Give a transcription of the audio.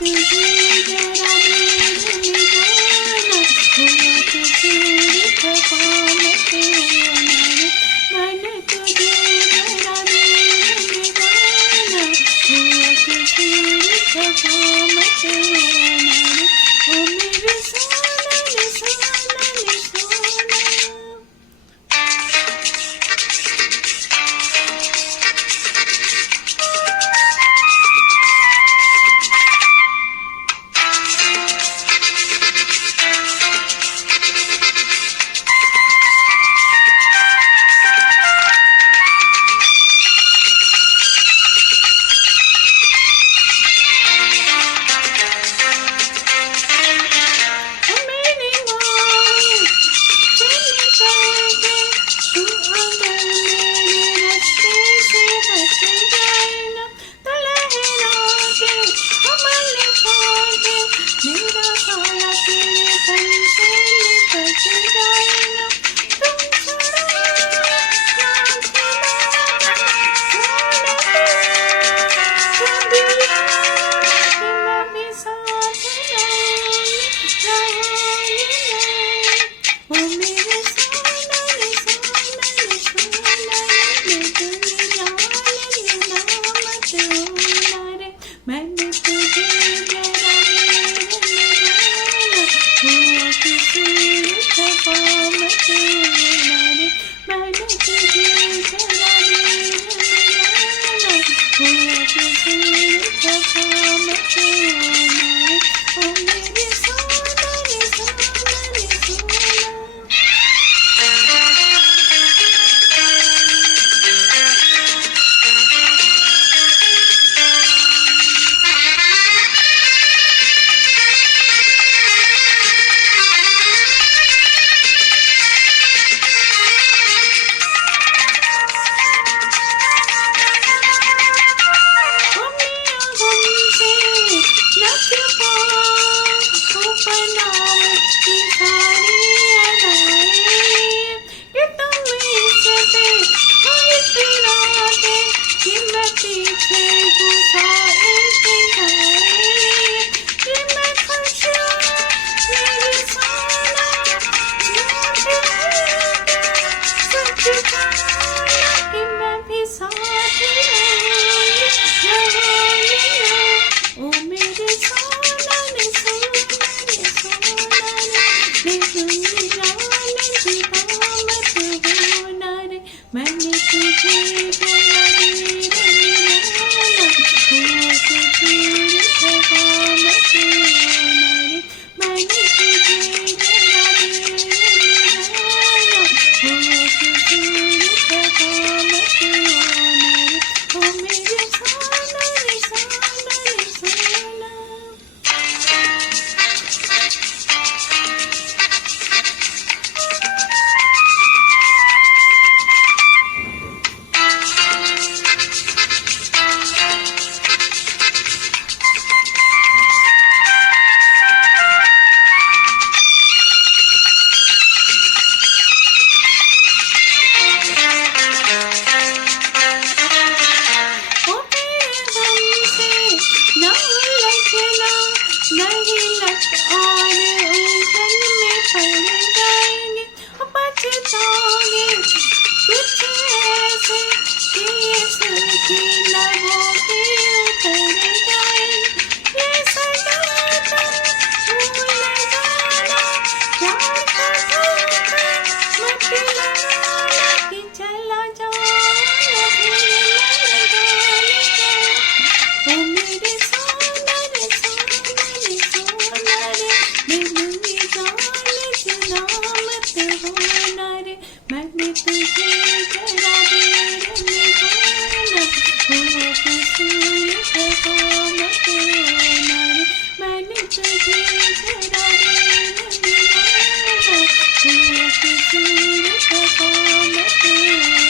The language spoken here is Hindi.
तुझे जरा मेरे में जाना, हुआ तुझे खफा मत होना रे। मैंने तुझे जरा मेरे में जाना, हुआ तुझे खफा मत होना रे। ओ मेरे सोना रे सोना रे सोना। मैंने तुझे जरा मेरे में जाना, हुआ तुझे खफा मत होना रे। मैंने तुझे जरा मेरे में जाना, हुआ तुझे खफा मत होना रे। ओ मेरे सोना रे सोना रे सोना। मैंने तुझे जरा मेरे में जाना, हुआ तुझे खफा मत होना रे। मैंने तुझे जरा मेरे में जाना, हुआ तुझे खफा मत होना रे। ओ मेरे सोना रे सोना रे सोना। नहीं लट और उलझन में पड़ जाएंगे, पछताएंगे कुछ ऐसे कि ये सूखी लबों पे उतर जाएंगे। ये सदा तो भूल जाना, जाता था मत लगाना कि चला जाना भूल जाने का। ओ मेरे सोना रे सोना रे सोना रे, मेरी जान सुना मत होना रे। मैंने तुझे जरा मेरे में जाना, हुआ तुझे खफा मत होना रे। मैंने तुझे जरा मेरे में जाना, हुआ तुझे खफा मत होना।